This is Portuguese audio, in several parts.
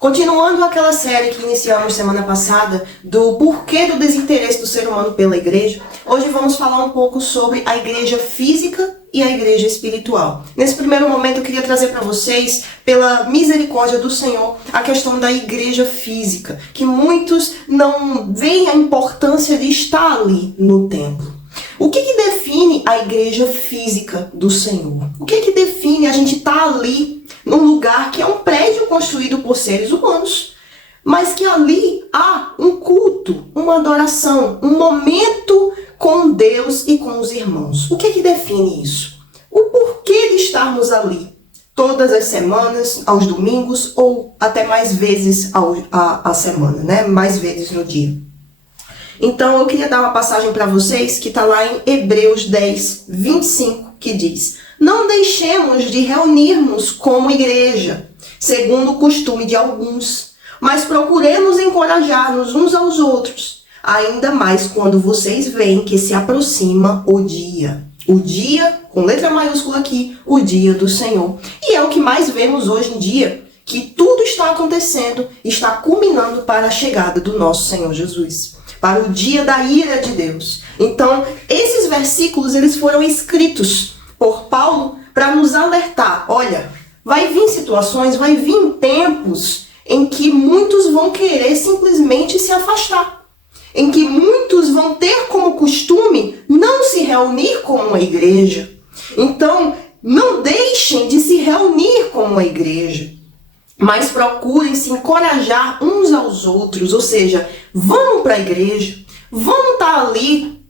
Continuando aquela série que iniciamos semana passada, do porquê do desinteresse do ser humano pela igreja, hoje vamos falar um pouco sobre a igreja física e a igreja espiritual. Nesse primeiro momento eu queria trazer para vocês, pela misericórdia do Senhor, a questão da igreja física, que muitos não veem a importância de estar ali no templo. O que define a igreja física do Senhor? O que define a gente estar ali num lugar que é um prédio construído por seres humanos, mas que ali há um culto, uma adoração, um momento com Deus e com os irmãos? O que define isso? O porquê de estarmos ali todas as semanas, aos domingos ou até mais vezes a semana, né? Mais vezes no dia. Então eu queria dar uma passagem para vocês que está lá em Hebreus 10, 25, que diz: não deixemos de reunirmos como igreja, segundo o costume de alguns, mas procuremos encorajar-nos uns aos outros, ainda mais quando vocês veem que se aproxima o dia. O dia, com letra maiúscula aqui, o dia do Senhor. E é o que mais vemos hoje em dia, que tudo está acontecendo, está culminando para a chegada do nosso Senhor Jesus, para o dia da ira de Deus. Então, esses versículos eles foram escritos por Paulo para nos alertar. Olha, vai vir situações, vai vir tempos em que muitos vão querer simplesmente se afastar, em que muitos vão ter como costume não se reunir como uma igreja. Então, não deixem de se reunir como uma igreja, mas procurem se encorajar uns aos outros, ou seja, vamos para a igreja, vamos estar ali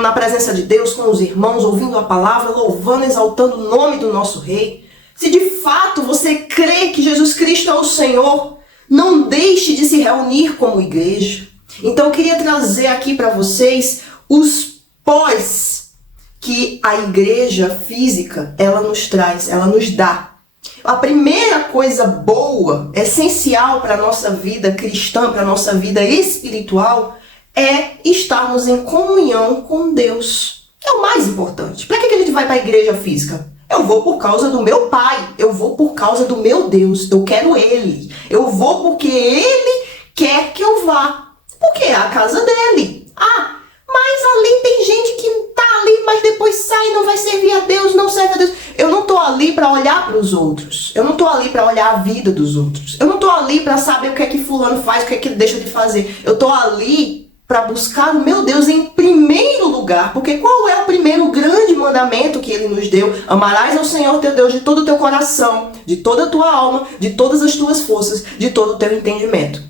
na presença de Deus, com os irmãos, ouvindo a palavra, louvando, exaltando o nome do nosso Rei. Se de fato você crê que Jesus Cristo é o Senhor, não deixe de se reunir como igreja. Então eu queria trazer aqui para vocês os pós que a igreja física, ela nos traz, ela nos dá. A primeira coisa boa, essencial para a nossa vida cristã, para a nossa vida espiritual, é estarmos em comunhão com Deus. É o mais importante. Para que a gente vai para a igreja física? Eu vou por causa do meu Pai, eu vou por causa do meu Deus, eu quero Ele. Eu vou porque Ele quer que eu vá, porque é a casa dele. Ah, mas ali tem gente que tá ali, mas depois sai, não vai servir a Deus, não serve a Deus. Eu não tô ali para olhar para os outros. Eu não tô ali para olhar a vida dos outros. Eu não tô ali para saber o que é que fulano faz, o que é que ele deixa de fazer. Eu tô ali para buscar o meu Deus em primeiro lugar. Porque qual é o primeiro grande mandamento que ele nos deu? Amarás ao Senhor teu Deus de todo o teu coração, de toda a tua alma, de todas as tuas forças, de todo o teu entendimento.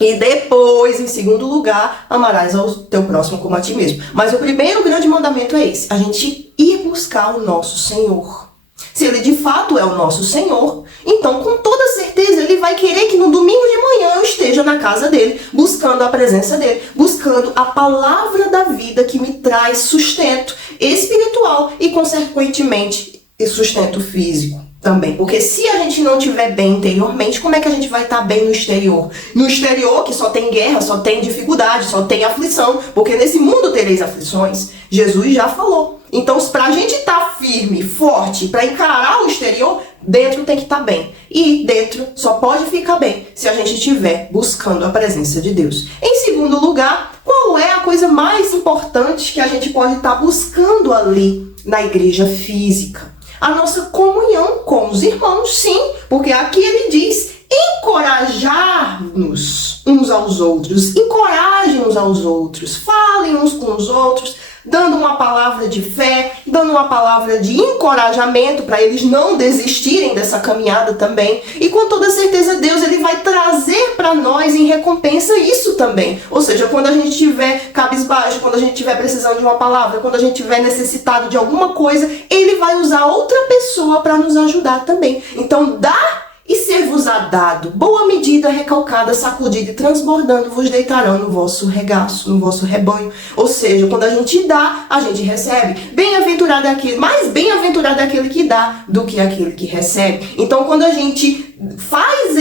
E depois, em segundo lugar, amarás ao teu próximo como a ti mesmo. Mas o primeiro grande mandamento é esse: a gente ir buscar o nosso Senhor. Se ele de fato é o nosso Senhor, então com toda certeza ele vai querer que no domingo de manhã eu esteja na casa dele, buscando a presença dele, buscando a palavra da vida que me traz sustento espiritual e, consequentemente, sustento físico também. Porque se a gente não estiver bem interiormente, como é que a gente vai estar bem no exterior? No exterior, que só tem guerra, só tem dificuldade, só tem aflição, porque nesse mundo tereis aflições. Jesus já falou. Então, para a gente estar firme, forte, para encarar o exterior, dentro tem que estar bem. E dentro só pode ficar bem se a gente estiver buscando a presença de Deus. Em segundo lugar, qual é a coisa mais importante que a gente pode estar buscando ali na igreja física? A nossa comunhão com os irmãos, sim, porque aqui ele diz encorajar-nos uns aos outros, encorajem uns aos outros, falem uns com os outros, dando uma palavra de fé, dando uma palavra de encorajamento para eles não desistirem dessa caminhada também. E com toda certeza Deus ele vai trazer para nós em recompensa isso também. Ou seja, quando a gente estiver cabisbaixo, quando a gente estiver precisando de uma palavra, quando a gente estiver necessitado de alguma coisa, ele vai usar outra pessoa para nos ajudar também. Então dá e ser-vos-á dado, boa medida, recalcada, sacudida e transbordando, vos deitarão no vosso regaço, no vosso rebanho. Ou seja, quando a gente dá, a gente recebe. Bem-aventurado é aquele, mais bem-aventurado é aquele que dá do que aquele que recebe. Então, quando a gente faz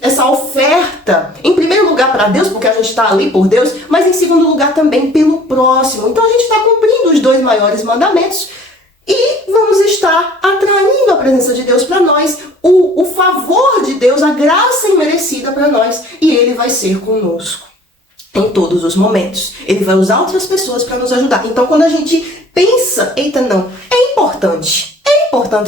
essa oferta, em primeiro lugar para Deus, porque a gente está ali por Deus, mas em segundo lugar também pelo próximo. Então, a gente está cumprindo os dois maiores mandamentos, E vamos estar atraindo a presença de Deus para nós, o favor de Deus, a graça imerecida para nós, e Ele vai ser conosco em todos os momentos. Ele vai usar outras pessoas para nos ajudar. Então, quando a gente pensa, eita, não, é importante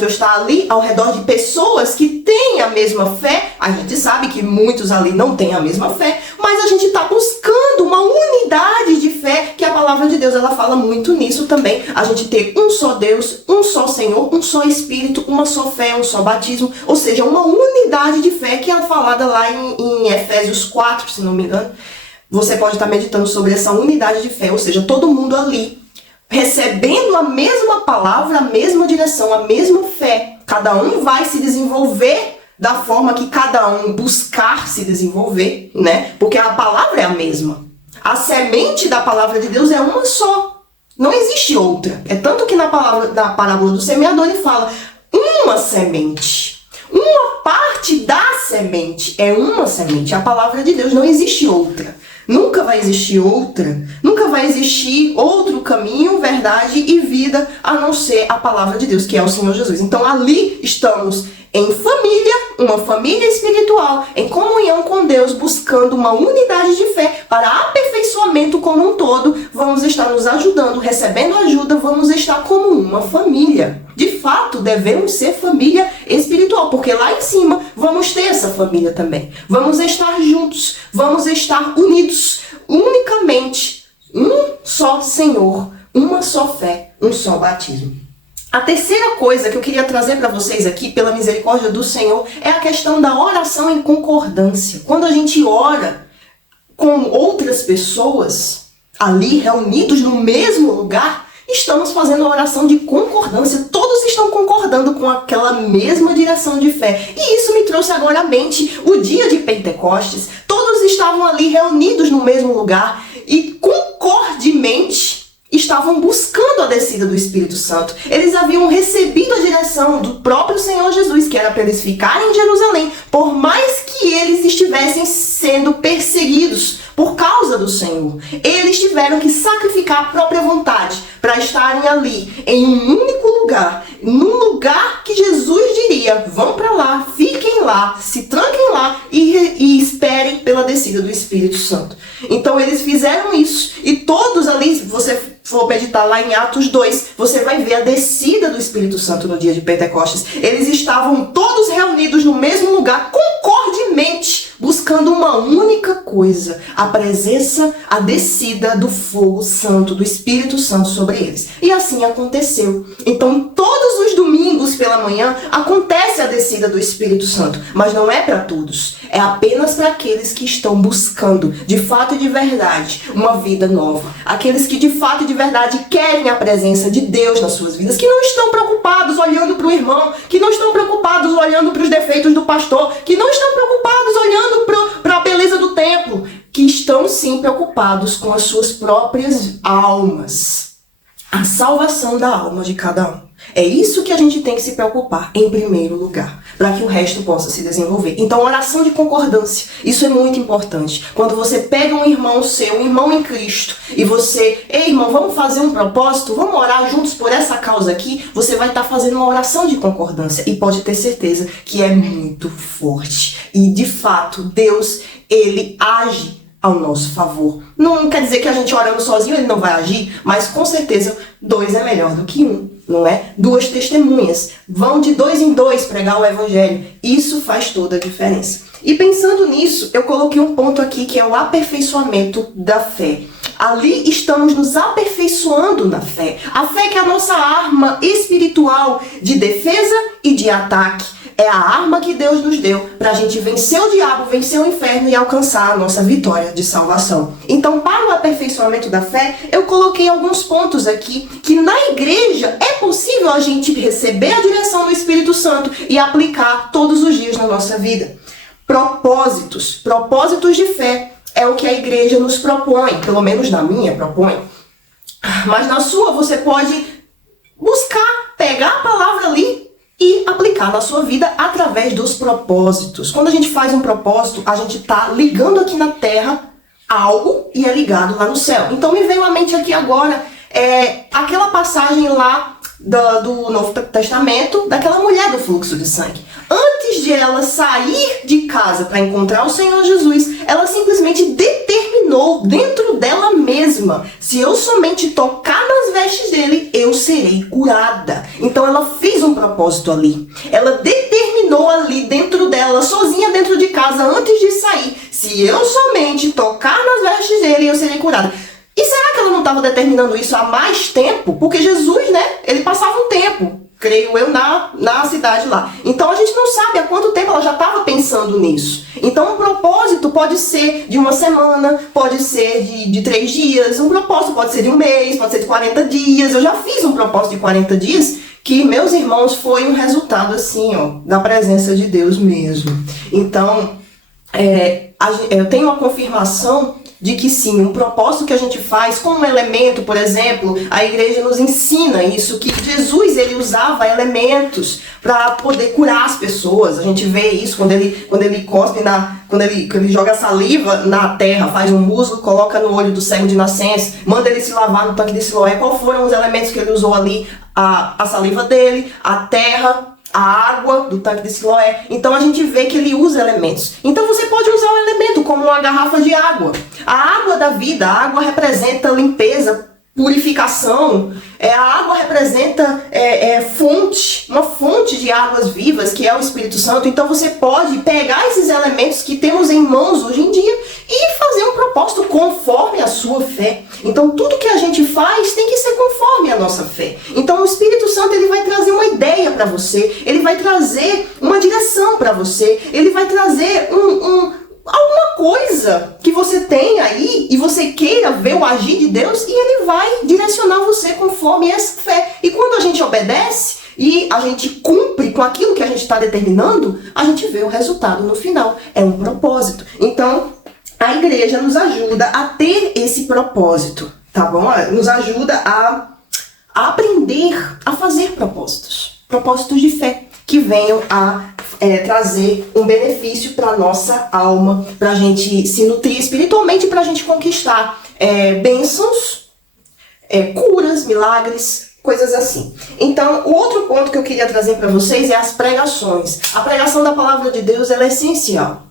eu estar ali ao redor de pessoas que têm a mesma fé. A gente sabe que muitos ali não têm a mesma fé, mas a gente está buscando uma unidade de fé, que a palavra de Deus, ela fala muito nisso também. A gente ter um só Deus, um só Senhor, um só Espírito, uma só fé, um só batismo, ou seja, uma unidade de fé que é falada lá em Efésios 4, se não me engano. Você pode estar meditando sobre essa unidade de fé, ou seja, todo mundo ali recebendo a mesma palavra, a mesma direção, a mesma fé. Cada um vai se desenvolver da forma que cada um buscar se desenvolver, né? Porque a palavra é a mesma. A semente da palavra de Deus é uma só. Não existe outra. É tanto que na parábola do semeador ele fala uma semente. Uma parte da semente é uma semente. A palavra de Deus, não existe outra. Nunca vai existir outra, nunca vai existir outro caminho, verdade e vida, a não ser a palavra de Deus, que é o Senhor Jesus. Então ali estamos em família, uma família espiritual, em comunhão com Deus, buscando uma unidade de fé para aperfeiçoamento como um todo. Vamos estar nos ajudando, recebendo ajuda, vamos estar como uma família. De fato, devemos ser família espiritual, porque lá em cima vamos ter essa família também. Vamos estar juntos, vamos estar unidos, unicamente, um só Senhor, uma só fé, um só batismo. A terceira coisa que eu queria trazer para vocês aqui, pela misericórdia do Senhor, é a questão da oração em concordância. Quando a gente ora com outras pessoas, ali reunidos no mesmo lugar, estamos fazendo uma oração de concordância. Todos estão concordando com aquela mesma direção de fé. E isso me trouxe agora à mente o dia de Pentecostes. Todos estavam ali reunidos no mesmo lugar e concordemente estavam buscando a descida do Espírito Santo. Eles haviam recebido a direção do próprio Senhor Jesus, que era para eles ficarem em Jerusalém, por mais que eles estivessem sendo perseguidos por causa do Senhor. Eles tiveram que sacrificar a própria vontade para estarem ali, em um único lugar, num lugar que Jesus diria, vão para lá, fiquem lá, se tranquem lá e esperem pela descida do Espírito Santo. Então eles fizeram isso, e todos ali, se você for meditar lá em Atos 2, você vai ver a descida do Espírito Santo no dia de Pentecostes. Eles estavam todos reunidos no mesmo lugar, concordemente, buscando uma única coisa, a presença, a descida do fogo santo, do Espírito Santo sobre eles. E assim aconteceu. Então, todos os domingos pela manhã, acontece a descida do Espírito Santo, mas não é para todos. É apenas para aqueles que estão buscando, de fato e de verdade, uma vida nova. Aqueles que de fato e de verdade querem a presença de Deus nas suas vidas, que não estão preocupados olhando para o irmão, que não estão preocupados olhando para os defeitos do pastor, que não estão preocupados olhando para a beleza do templo, que estão sim preocupados com as suas próprias almas. A salvação da alma de cada um. É isso que a gente tem que se preocupar em primeiro lugar, para que o resto possa se desenvolver. Então, oração de concordância, isso é muito importante. Quando você pega um irmão seu, um irmão em Cristo, e você, ei irmão, vamos fazer um propósito, vamos orar juntos por essa causa aqui, você vai estar fazendo uma oração de concordância, e pode ter certeza que é muito forte. E de fato, Deus, Ele age ao nosso favor. Não quer dizer que a gente orando sozinho ele não vai agir, mas com certeza 2 é melhor do que 1, não é? 2 testemunhas vão de 2 em 2 pregar o evangelho. Isso faz toda a diferença. E pensando nisso, eu coloquei um ponto aqui que é o aperfeiçoamento da fé. Ali estamos nos aperfeiçoando na fé. A fé que é a nossa arma espiritual de defesa e de ataque. É a arma que Deus nos deu para a gente vencer o diabo, vencer o inferno e alcançar a nossa vitória de salvação. Então, para o aperfeiçoamento da fé, eu coloquei alguns pontos aqui que na igreja é possível a gente receber a direção do Espírito Santo e aplicar todos os dias na nossa vida. Propósitos de fé é o que a igreja nos propõe, pelo menos na minha propõe. Mas na sua você pode buscar, pegar a palavra ali e aplicar na sua vida através dos propósitos. Quando a gente faz um propósito, a gente está ligando aqui na terra algo e é ligado lá no céu. Então me veio à mente aqui agora aquela passagem lá do Novo Testamento, daquela mulher do fluxo de sangue. Antes de ela sair de casa para encontrar o Senhor Jesus, ela simplesmente determinou dentro dela mesma: se eu somente tocar nas vestes dele, eu serei curada. Então ela fez um propósito ali. Ela determinou ali dentro dela, sozinha dentro de casa, antes de sair: se eu somente tocar nas vestes dele, eu serei curada. E será que ela não estava determinando isso há mais tempo? Porque Jesus, né, ele passava um tempo, creio eu, na cidade lá. Então a gente não sabe há quanto tempo ela já estava pensando nisso. Então um propósito pode ser de uma semana, pode ser de 3 dias, um propósito pode ser de um mês, pode ser de 40 dias. Eu já fiz um propósito de 40 dias que, meus irmãos, foi um resultado assim, ó, da presença de Deus mesmo. Então, eu tenho uma confirmação de que sim, um propósito que a gente faz com um elemento, por exemplo, a igreja nos ensina isso, que Jesus, ele usava elementos para poder curar as pessoas. A gente vê isso quando ele cospe, quando ele joga saliva na terra, faz um musgo, coloca no olho do cego de nascença, manda ele se lavar no tanque de Siloé. Qual foram os elementos que ele usou ali? A saliva dele, a terra, a água do tanque de Siloé. Então a gente vê que ele usa elementos. Então você pode usar um elemento como uma garrafa de água. A água da vida, a água representa limpeza, purificação. A água representa fonte, uma fonte de águas vivas, que é o Espírito Santo. Então você pode pegar esses elementos que temos em mãos hoje em dia e fazer um propósito conforme a sua fé. Então tudo que a gente faz tem que ser conforme a nossa fé. Então o Espírito Santo, ele vai trazer uma ideia para você, ele vai trazer uma direção para você, ele vai trazer alguma coisa que você tem aí e você queira ver o agir de Deus, e ele vai direcionar você conforme essa fé. E quando a gente obedece e a gente cumpre com aquilo que a gente está determinando, a gente vê o resultado no final. É um propósito. Então, a igreja nos ajuda a ter esse propósito, tá bom? Nos ajuda a aprender a fazer propósitos de fé, que venham a trazer um benefício para a nossa alma, para a gente se nutrir espiritualmente, para a gente conquistar bênçãos, curas, milagres, coisas assim. Então, o outro ponto que eu queria trazer para vocês é as pregações. A pregação da palavra de Deus, ela é essencial.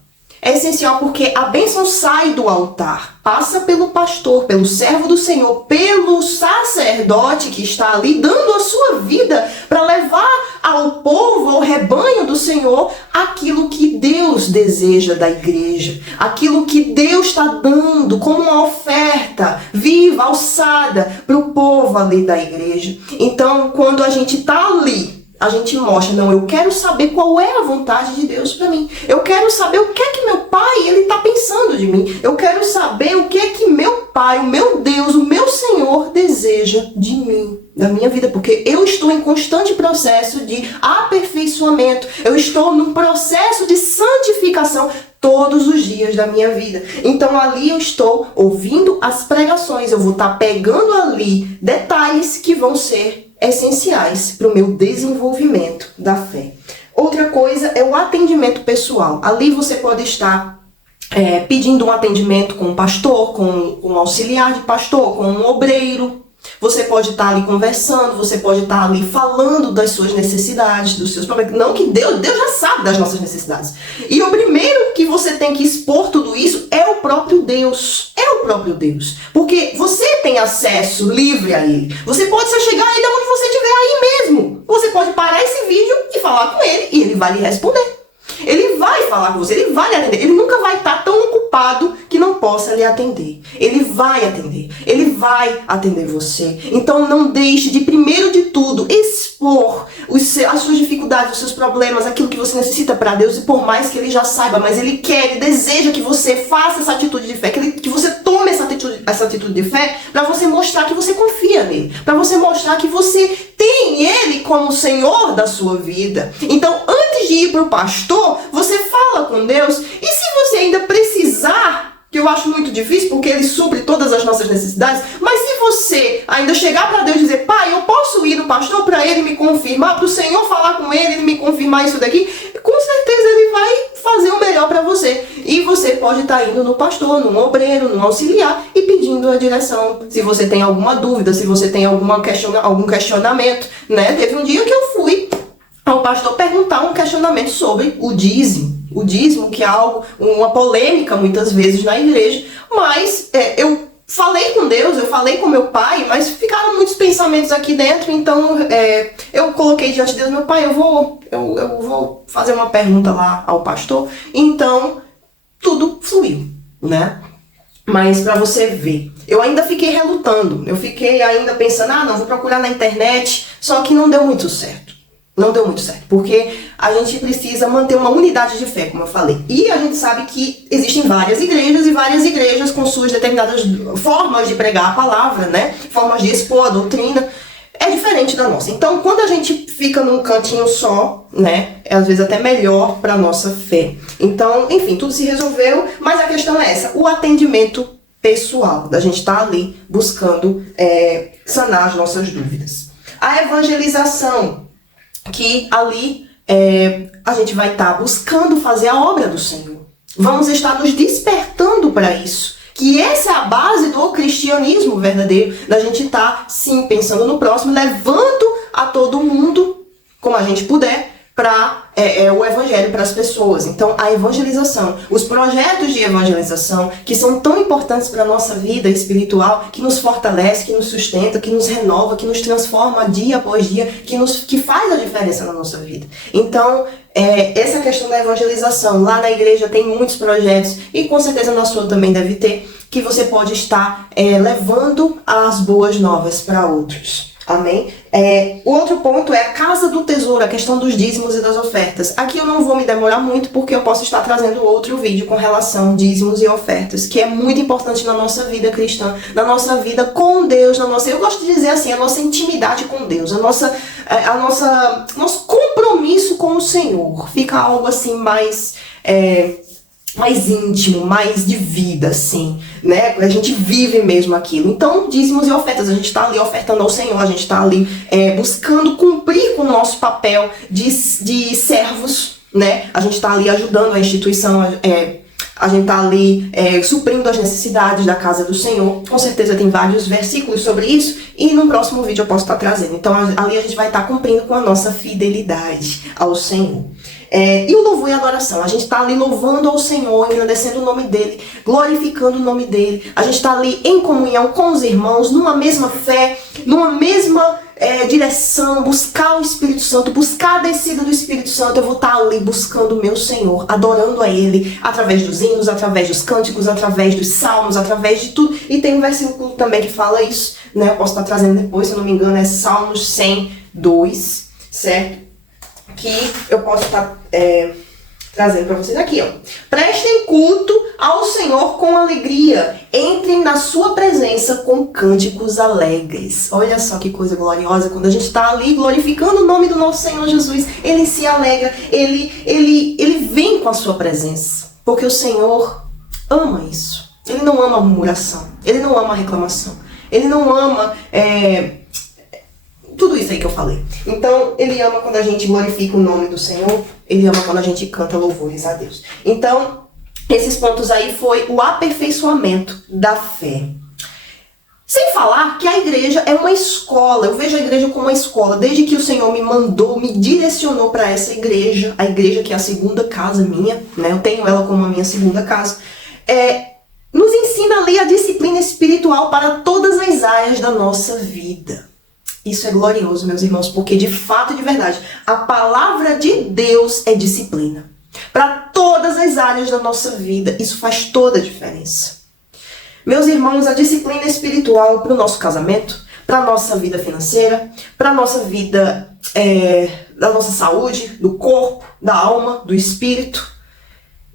É essencial porque a bênção sai do altar, passa pelo pastor, pelo servo do Senhor, pelo sacerdote que está ali dando a sua vida para levar ao povo, ao rebanho do Senhor, aquilo que Deus deseja da igreja, aquilo que Deus está dando como uma oferta viva, alçada para o povo ali da igreja. Então, quando a gente está ali, a gente mostra: não, eu quero saber qual é a vontade de Deus para mim. Eu quero saber o que é que meu pai, ele está pensando de mim. Eu quero saber o que é que meu pai, o meu Deus, o meu Senhor deseja de mim, da minha vida. Porque eu estou em constante processo de aperfeiçoamento. Eu estou num processo de santificação todos os dias da minha vida. Então ali eu estou ouvindo as pregações. Eu vou estar pegando ali detalhes que vão ser essenciais para o meu desenvolvimento da fé. Outra coisa é o atendimento pessoal. Ali você pode estar pedindo um atendimento com um pastor, com um auxiliar de pastor, com um obreiro. Você pode estar ali conversando, você pode estar ali falando das suas necessidades, dos seus problemas. Não que Deus já sabe das nossas necessidades. E o primeiro que você tem que expor tudo isso é o próprio Deus. É o próprio Deus. Porque você tem acesso livre a Ele. Você pode chegar a Ele onde você estiver aí mesmo. Você pode parar esse vídeo e falar com Ele e Ele vai lhe responder. Ele vai falar com você, ele vai lhe atender. Ele nunca vai estar tão ocupado que não possa lhe atender. Ele vai atender você. Então não deixe de, primeiro de tudo, expor as suas dificuldades, os seus problemas, aquilo que você necessita para Deus. E por mais que Ele já saiba, mas Ele quer, Ele deseja que você faça essa atitude de fé, que você tome essa atitude de fé, para você mostrar que você confia nele, para você mostrar que você tem Ele como o Senhor da sua vida. Então, antes de ir para o pastor, você fala com Deus. E se você ainda precisar, que eu acho muito difícil, porque Ele supre todas as nossas necessidades, mas se você ainda chegar para Deus e dizer: pai, eu posso ir no pastor para Ele me confirmar, para o Senhor falar com Ele me confirmar isso daqui, com certeza Ele vai fazer o melhor para você. E você pode estar indo no pastor, num obreiro, num auxiliar e pedindo a direção. Se você tem alguma dúvida, se você tem algum questionamento, né? Teve um dia que eu fui ao pastor perguntar um questionamento sobre o dízimo. O dízimo, que é algo, uma polêmica muitas vezes na igreja, mas eu falei com Deus, eu falei com meu pai, mas ficaram muitos pensamentos aqui dentro, então eu coloquei diante de Deus, meu pai, eu vou fazer uma pergunta lá ao pastor, então tudo fluiu, né? Mas pra você ver, eu ainda fiquei relutando, eu fiquei ainda pensando, não, vou procurar na internet, só que não deu muito certo. Não deu muito certo, porque a gente precisa manter uma unidade de fé, como eu falei. E a gente sabe que existem várias igrejas e várias igrejas com suas determinadas formas de pregar a palavra, né? Formas de expor a doutrina. É diferente da nossa. Então, quando a gente fica num cantinho só, né? É às vezes até melhor para nossa fé. Então, enfim, tudo se resolveu, mas a questão é essa. O atendimento pessoal, da gente estar ali buscando sanar as nossas dúvidas. A evangelização, que ali a gente vai estar buscando fazer a obra do Senhor. Vamos estar nos despertando para isso. Que essa é a base do cristianismo verdadeiro, da gente estar, sim, pensando no próximo, levando a todo mundo, como a gente puder, para o evangelho para as pessoas. Então, a evangelização, os projetos de evangelização, que são tão importantes para a nossa vida espiritual, que nos fortalece, que nos sustenta, que nos renova, que nos transforma dia após dia, que faz a diferença na nossa vida. Então, essa questão da evangelização, lá na igreja tem muitos projetos, e com certeza na sua também deve ter, que você pode estar levando as boas novas para outros. Amém? O outro ponto é a casa do tesouro, a questão dos dízimos e das ofertas. Aqui eu não vou me demorar muito, porque eu posso estar trazendo outro vídeo com relação a dízimos e ofertas, que é muito importante na nossa vida cristã, na nossa vida com Deus, eu gosto de dizer assim, a nossa intimidade com Deus, nosso compromisso com o Senhor. Fica algo assim mais íntimo, mais de vida, assim, né? A gente vive mesmo aquilo. Então, dízimos e ofertas, a gente está ali ofertando ao Senhor, a gente está ali buscando cumprir com o nosso papel de servos, né? A gente está ali ajudando a instituição, a gente está ali suprindo as necessidades da casa do Senhor. Com certeza tem vários versículos sobre isso, e no próximo vídeo eu posso estar trazendo. Então, ali a gente vai estar cumprindo com a nossa fidelidade ao Senhor. E o louvor e a adoração, a gente está ali louvando ao Senhor, engrandecendo o nome dEle, glorificando o nome dEle. A gente está ali em comunhão com os irmãos, numa mesma fé, numa mesma direção, buscar o Espírito Santo, buscar a descida do Espírito Santo. Eu vou estar ali buscando o meu Senhor, adorando a Ele, através dos hinos, através dos cânticos, através dos salmos, através de tudo. E tem um versículo também que fala isso, né? Eu posso estar trazendo depois, se eu não me engano, é Salmos 102, certo? Que eu posso estar trazendo para vocês aqui, ó. Prestem culto ao Senhor com alegria, entrem na sua presença com cânticos alegres. Olha só que coisa gloriosa, quando a gente está ali glorificando o nome do nosso Senhor Jesus, Ele se alegra, ele vem com a sua presença, porque o Senhor ama isso. Ele não ama a murmuração, Ele não ama a reclamação, Ele não ama tudo isso aí que eu falei. Então, Ele ama quando a gente glorifica o nome do Senhor, Ele ama quando a gente canta louvores a Deus. Então, esses pontos aí foi o aperfeiçoamento da fé. Sem falar que a igreja é uma escola. Eu vejo a igreja como uma escola. Desde que o Senhor me mandou, me direcionou para essa igreja, a igreja que é a segunda casa minha, né? Eu tenho ela como a minha segunda casa. Nos ensina ali a disciplina espiritual para todas as áreas da nossa vida. Isso é glorioso, meus irmãos, porque de fato e de verdade, a palavra de Deus é disciplina. Para todas as áreas da nossa vida, isso faz toda a diferença. Meus irmãos, a disciplina espiritual para o nosso casamento, para a nossa vida financeira, para a nossa vida da nossa saúde, do corpo, da alma, do espírito.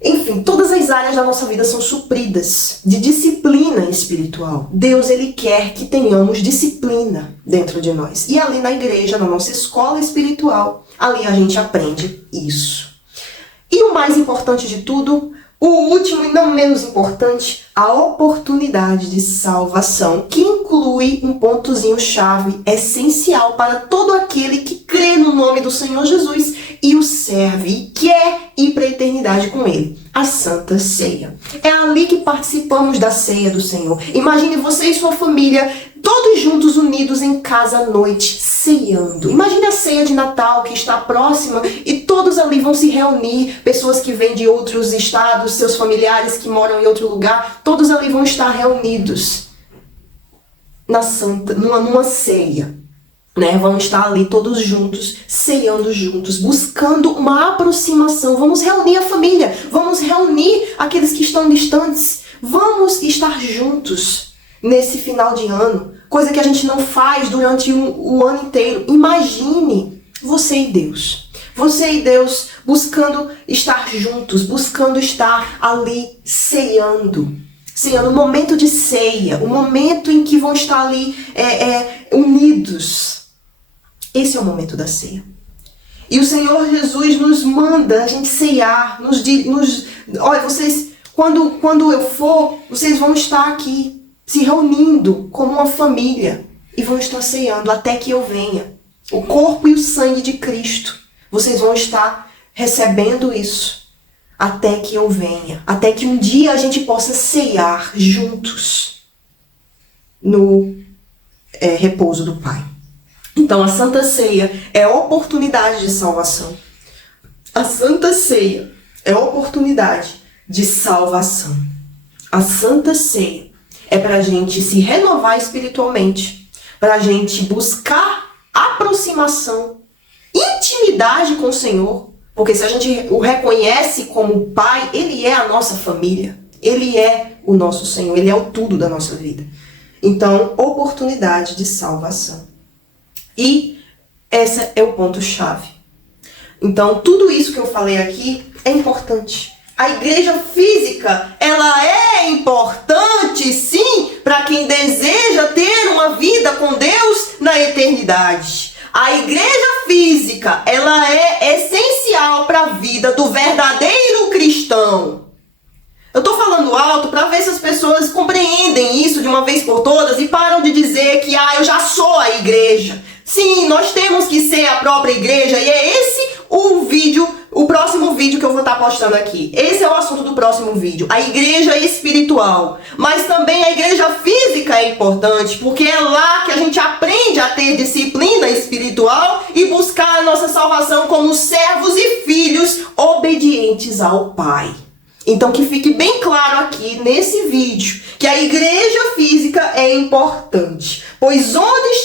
Enfim, todas as áreas da nossa vida são supridas de disciplina espiritual. Deus, Ele quer que tenhamos disciplina dentro de nós. E ali na igreja, na nossa escola espiritual, ali a gente aprende isso. E o mais importante de tudo, o último e não menos importante, a oportunidade de salvação, que inclui um pontozinho-chave essencial para todo aquele que crê no nome do Senhor Jesus e o serve e quer ir para a eternidade com ele. A Santa Ceia. É ali que participamos da ceia do Senhor. Imagine você e sua família, todos juntos, unidos em casa à noite, ceando. Imagine a ceia de Natal que está próxima e todos ali vão se reunir, pessoas que vêm de outros estados, seus familiares que moram em outro lugar, todos ali vão estar reunidos numa ceia. Vão estar ali todos juntos, ceando juntos, buscando uma aproximação. Vamos reunir a família, vamos reunir aqueles que estão distantes, vamos estar juntos nesse final de ano, coisa que a gente não faz durante o ano inteiro. Imagine você e Deus. Você e Deus buscando estar juntos, buscando estar ali ceando. Ceando, um momento de ceia, um momento em que vão estar ali unidos. Esse é o momento da ceia. E o Senhor Jesus nos manda a gente ceiar, olha, vocês, quando eu for, vocês vão estar aqui, se reunindo como uma família, e vão estar ceando até que eu venha. O corpo e o sangue de Cristo, vocês vão estar recebendo isso, até que eu venha, até que um dia a gente possa ceiar juntos, no repouso do Pai. Então, a Santa Ceia é a oportunidade de salvação. A Santa Ceia é a oportunidade de salvação. A Santa Ceia é para a gente se renovar espiritualmente, para a gente buscar aproximação, intimidade com o Senhor, porque se a gente o reconhece como Pai, Ele é a nossa família, Ele é o nosso Senhor, Ele é o tudo da nossa vida. Então, oportunidade de salvação. E esse é o ponto-chave. Então, tudo isso que eu falei aqui é importante. A igreja física, ela é importante, sim, para quem deseja ter uma vida com Deus na eternidade. A igreja física, ela é essencial para a vida do verdadeiro cristão. Eu estou falando alto para ver se as pessoas compreendem isso de uma vez por todas e param de dizer que eu já sou a igreja. Sim, nós temos que ser a própria igreja e é esse o próximo vídeo que eu vou estar postando aqui. Esse é o assunto do próximo vídeo, a igreja espiritual. Mas também a igreja física é importante, porque é lá que a gente aprende a ter disciplina espiritual e buscar a nossa salvação como servos e filhos obedientes ao Pai. Então que fique bem claro aqui nesse vídeo que a igreja física é importante, pois onde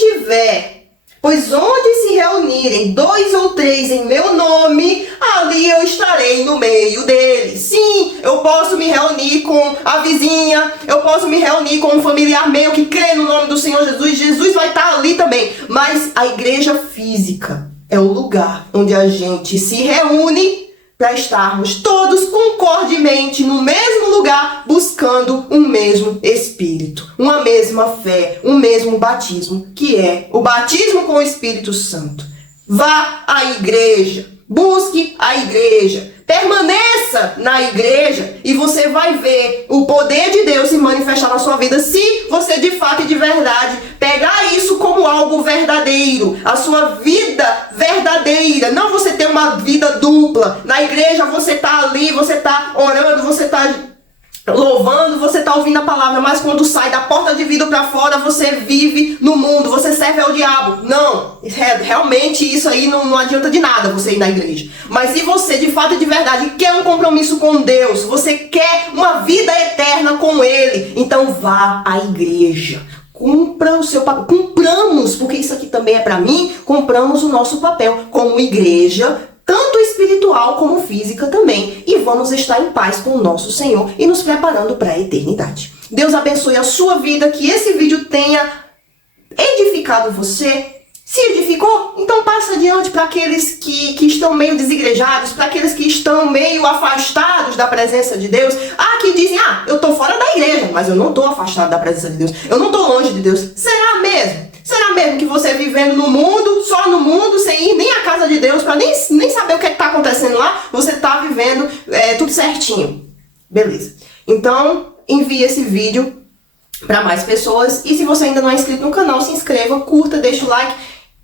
se reunirem 2 ou 3 em meu nome, ali eu estarei no meio deles. Sim, eu posso me reunir com a vizinha, eu posso me reunir com um familiar meu que crê no nome do Senhor Jesus. Jesus vai estar ali também. Mas a igreja física é o lugar onde a gente se reúne para estarmos todos concordemente no mesmo lugar, buscando um mesmo Espírito, uma mesma fé, um mesmo batismo, que é o batismo com o Espírito Santo. Vá à igreja, busque a igreja, permaneça na igreja e você vai ver o poder de Deus se manifestar na sua vida se você de fato e de verdade pegar isso como algo verdadeiro, a sua vida verdadeira, não você ter uma vida dupla. Na igreja você tá ali, você tá orando, você tá louvando, você tá ouvindo a palavra, mas quando sai da porta de vidro para fora, você vive no mundo, você serve ao diabo. Não, realmente isso aí não adianta de nada você ir na igreja. Mas se você de fato e de verdade quer um compromisso com Deus, você quer uma vida eterna com Ele, então vá à igreja. Cumpra o seu papel. Cumpramos, porque isso aqui também é para mim, cumpramos o nosso papel como igreja, tanto espiritual como física também. E vamos estar em paz com o nosso Senhor e nos preparando para a eternidade. Deus abençoe a sua vida, que esse vídeo tenha edificado você. Se edificou, então passa adiante para aqueles que estão meio desigrejados, para aqueles que estão meio afastados da presença de Deus. Que dizem, eu estou fora da igreja, mas eu não estou afastado da presença de Deus. Eu não estou longe de Deus. Será mesmo? Será mesmo que você vivendo no mundo, só no mundo, sem ir nem à casa de Deus, para nem saber o que está acontecendo lá, você está vivendo tudo certinho? Beleza. Então, envie esse vídeo para mais pessoas. E se você ainda não é inscrito no canal, se inscreva, curta, deixa o like,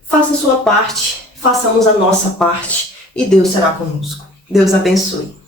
faça a sua parte, façamos a nossa parte e Deus será conosco. Deus abençoe.